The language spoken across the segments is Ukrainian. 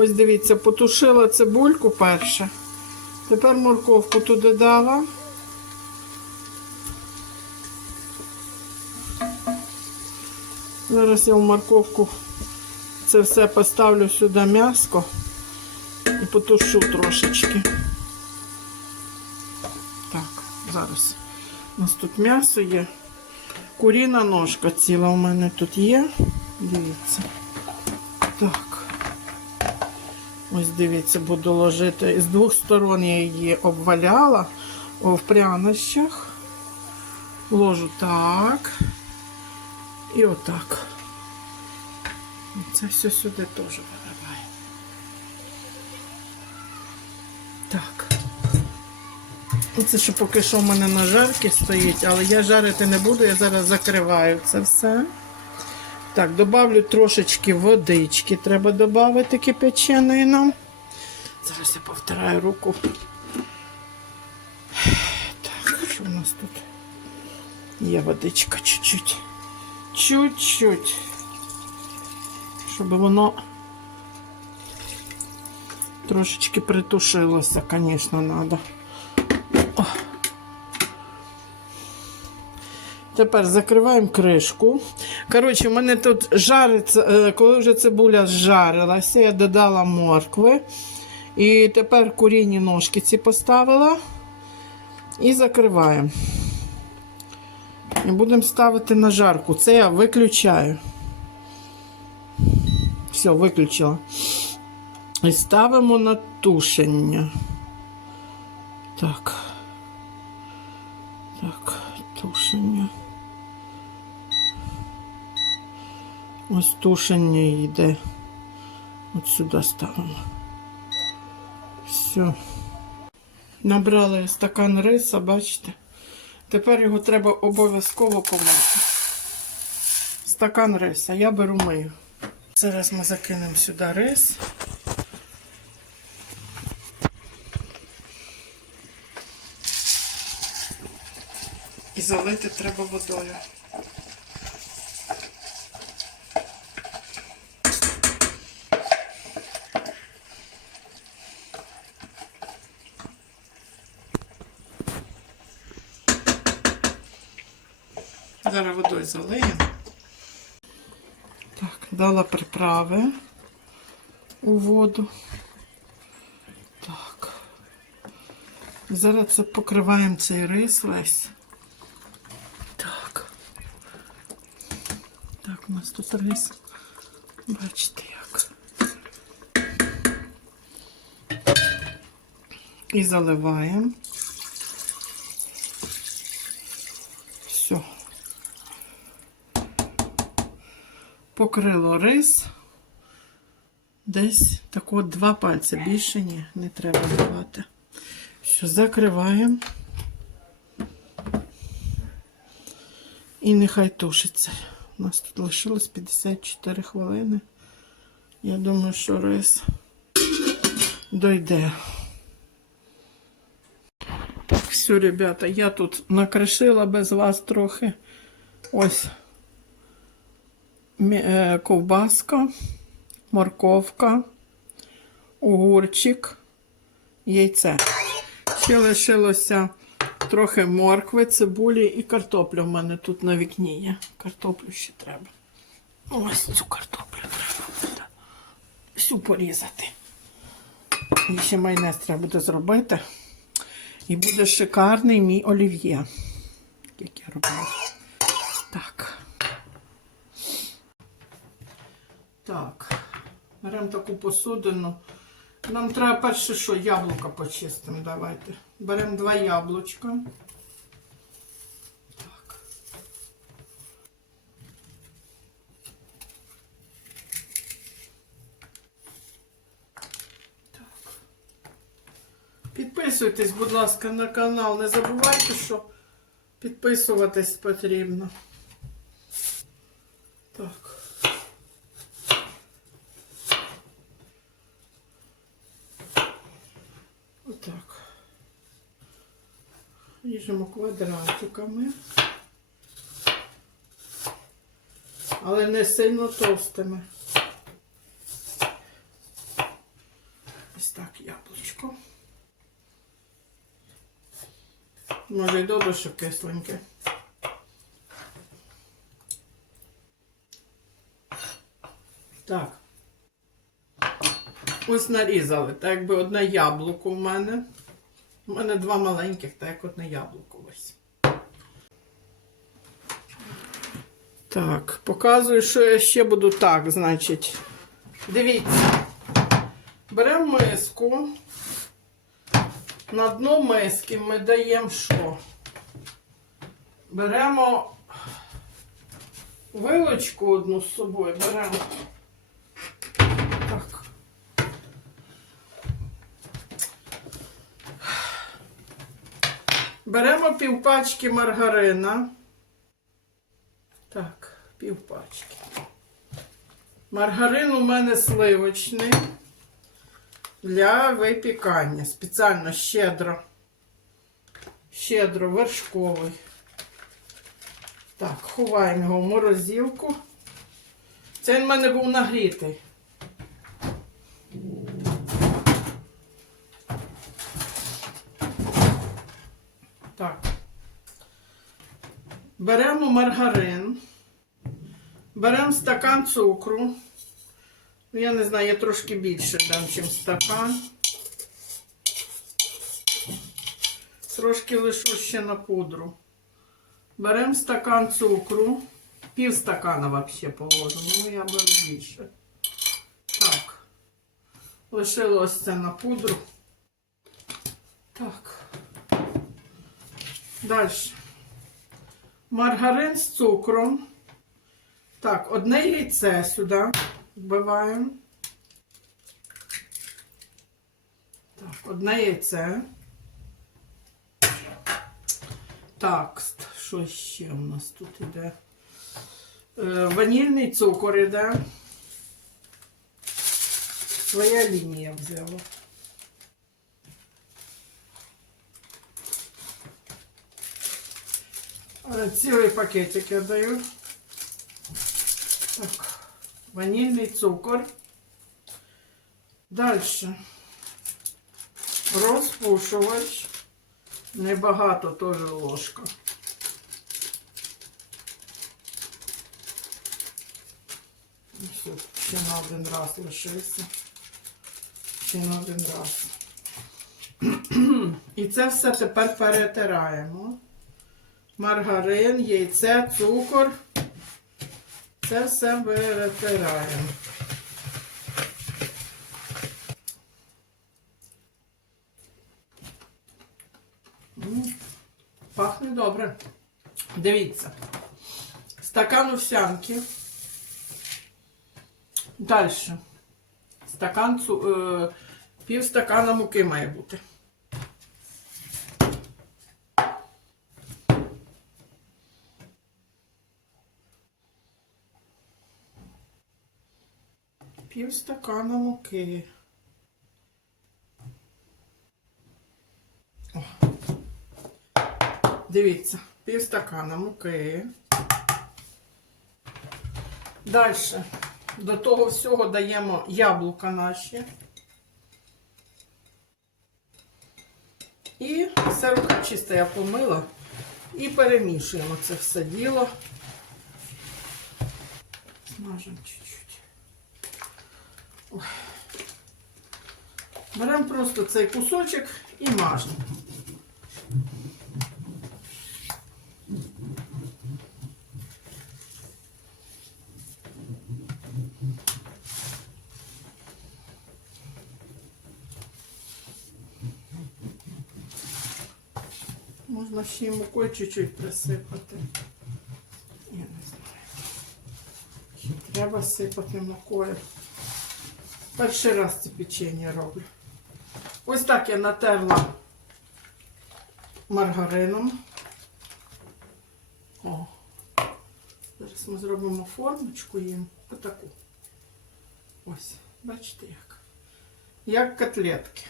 Ось дивіться, потушила цибульку перше. Тепер морковку туди дала. Зараз я в морковку це все поставлю сюди м'яско і потушу трошечки. Так, зараз. У нас тут м'ясо є. Куріна ножка ціла у мене тут є. Дивіться. Так. Ось дивіться, буду ложити. З двох сторон я її обваляла в прянощах. Ложу так. І отак. Це все сюди теж виливаю. Так. Оце що поки що в мене на жарки стоїть, але я жарити не буду, я зараз закриваю це все. Так, добавлю трошечки водички. Треба додати кипяченої нам. Зараз я повтираю руку. Так, що у нас тут? Є водичка чуть-чуть. Чуть-чуть. Щоб воно трошечки притушилося, звісно, треба. Тепер закриваємо кришку. Коротше, у мене тут жариться, е, коли вже цибуля зжарилася, я додала моркви. І тепер курінні ножки ці поставила. І закриваємо. І будемо ставити на жарку. Це я виключаю. Все, виключила. І ставимо на тушення. Так. Так, тушення. Ось тушення йде. От сюди ставимо. Все. Набрала я стакан риса, бачите? Тепер його треба обов'язково помити. Стакан риса. Я беру мию. Зараз ми закинемо сюди рис. І залити треба водою. Зараз водою залиємо. Так, дала приправи у воду. Так. Зараз це покриваємо цей рис весь. Так. Так, у нас тут рис. Бачите як. І заливаємо. Все. Покрило рис. Десь так от два пальці. Більше ні, не треба давати. Все, закриваємо. І нехай тушиться. У нас тут лишилось 54 хвилини. Я думаю, що рис дойде. Все, ребята, я тут накришила без вас трохи. Ось ковбаска, морковка, огурчик, яйце. Ще лишилося трохи моркви, цибулі і картопля в мене тут на вікні є. Картоплю ще треба. Ось цю картоплю треба буде всю порізати. І ще майонез треба буде зробити. І буде шикарний мій олів'є. Як я робила. Так. Так. Беремо таку посудину. Нам треба перше, що яблука почистимо. Давайте. Беремо два яблучка. Так. Так. Підписуйтесь, будь ласка, на канал. Не забувайте, що підписуватись потрібно. Так. Отак. Ріжемо квадратиками. Але не сильно товстими. Ось так яблучко. Може й добре, що кисленьке. Так. Ось нарізали. Так якби одне яблуко в мене. У мене два маленьких, так як одне яблуко ось. Так, показую, що я ще буду так, значить. Дивіться. Беремо миску. На дно миски ми даємо що? Беремо вилочку одну з собою, беремо. Так. Беремо півпачки маргарина. Так, півпачки. Маргарин у мене сливочний для випікання. Спеціально щедро. Щедро вершковий. Так, ховаємо його в морозилку. Це він в мене був нагрітий. Так. Беремо маргарин. Беремо стакан цукру. Ну, Я не знаю, я трошки більше дам, ніж стакан. Трошки лишу ще на пудру. Беремо стакан цукру. Пів стакана взагалі положено. Ну, я беру більше. Так. Лишилось це на пудру. Так. Далі. Маргарин з цукром. Так, одне яйце сюди вбиваємо. Так, одне яйце. Так, що ще у нас тут іде? Е, ванільний цукор іде. Своя лінія взяла. Цілий пакетик я даю. Так, ванільний цукор. Далі. Розпушувач. Небагато теж ложка. Ще на один раз лишився. Ще на один раз. І це все тепер перетираємо. Маргарин, яйце, цукор. Це все перетираємо. Пахне добре. Дивіться. Стакан овсянки. Далі. Стакан е, пів стакана муки має бути. Пів стакана муки. О. Дивіться, пів стакана муки. Далі до того всього даємо яблука наші. І все рука чиста я помила. І перемішуємо це все діло. Смажемо чуть-чуть. Беремо просто цей кусочок і мажемо. Можна ще й мукою чуть-чуть присипати. Я не знаю. Чи треба сипати мукою. Перший раз це печення роблю. Ось так я натерла маргарином. О. Зараз ми зробимо формочку їм. Отаку. Ось, бачите як? Як котлетки.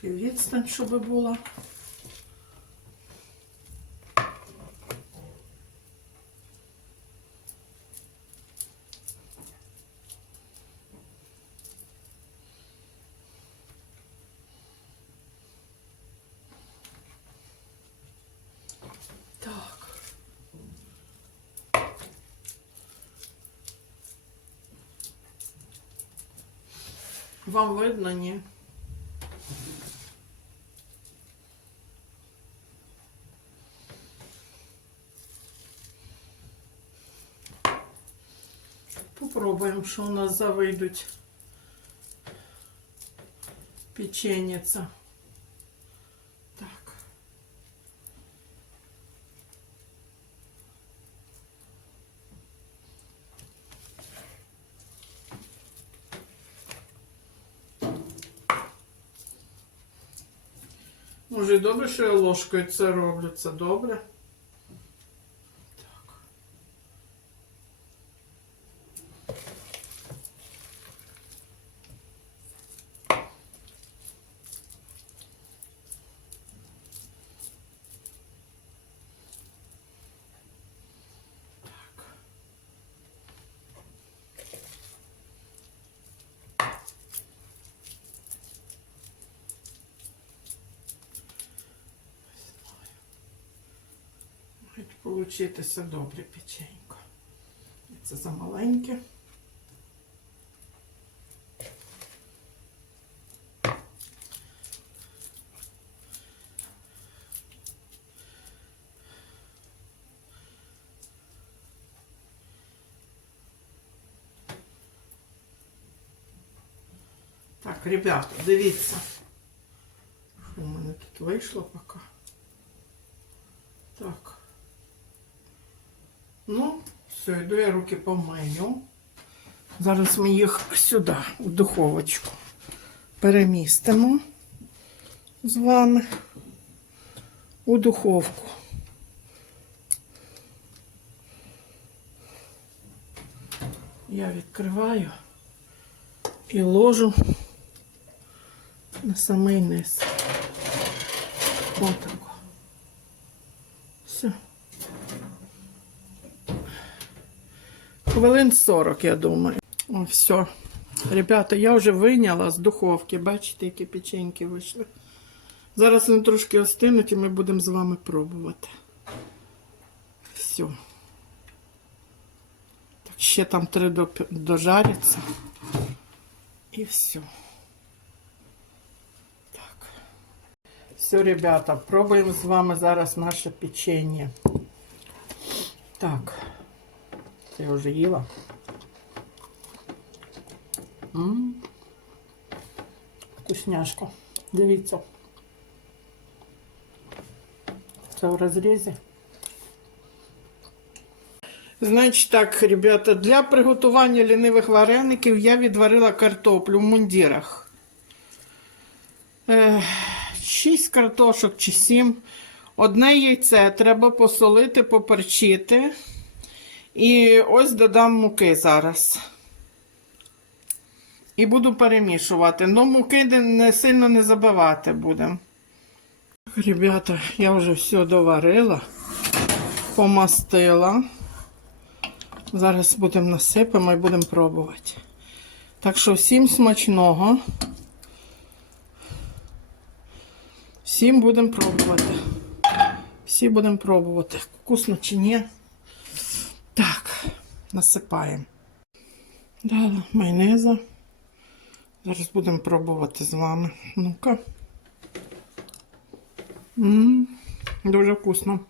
Трошки відстань, щоб була. Вам видно, ні? Що у нас завийдуть печениця. Так. Може, добре, що я ложкою це роблю, це добре. Получитися добре печенько. Це замаленьке. Так, ребята, дивіться. Що у мене тут вийшло поки. Так. Все, йду я руки помию. Зараз ми їх сюди, в духовочку, перемістимо з вами у духовку. Я відкриваю і ложу на самий низ. Отако. Все. Хвилин 40, я думаю. О, все. Ребята, я вже вийняла з духовки. Бачите, які печеньки вийшли. Зараз вони трошки остинуть і ми будемо з вами пробувати. Все. Так, ще там три дожаряться. І все. Так. Все, ребята, пробуємо з вами зараз наше печенье. Так. Це я вже їла. М. Вкусняшка. Дивіться. Це в розрізі. Значить так, ребята, для приготування лінивих вареників я відварила картоплю в мундірах. Е, Шість картошок чи сім. Одне яйце треба посолити, поперчити. І ось додам муки зараз. І буду перемішувати. Ну, муки не- сильно не забивати будемо. Ребята, я вже все доварила, помастила. Зараз будемо насипемо і будемо пробувати. Так що всім смачного. Всім будемо пробувати. Всі будемо пробувати. Вкусно чи ні. Так, насипаємо. Дала майонеза. Зараз будемо пробувати з вами. Ну-ка. Дуже вкусно.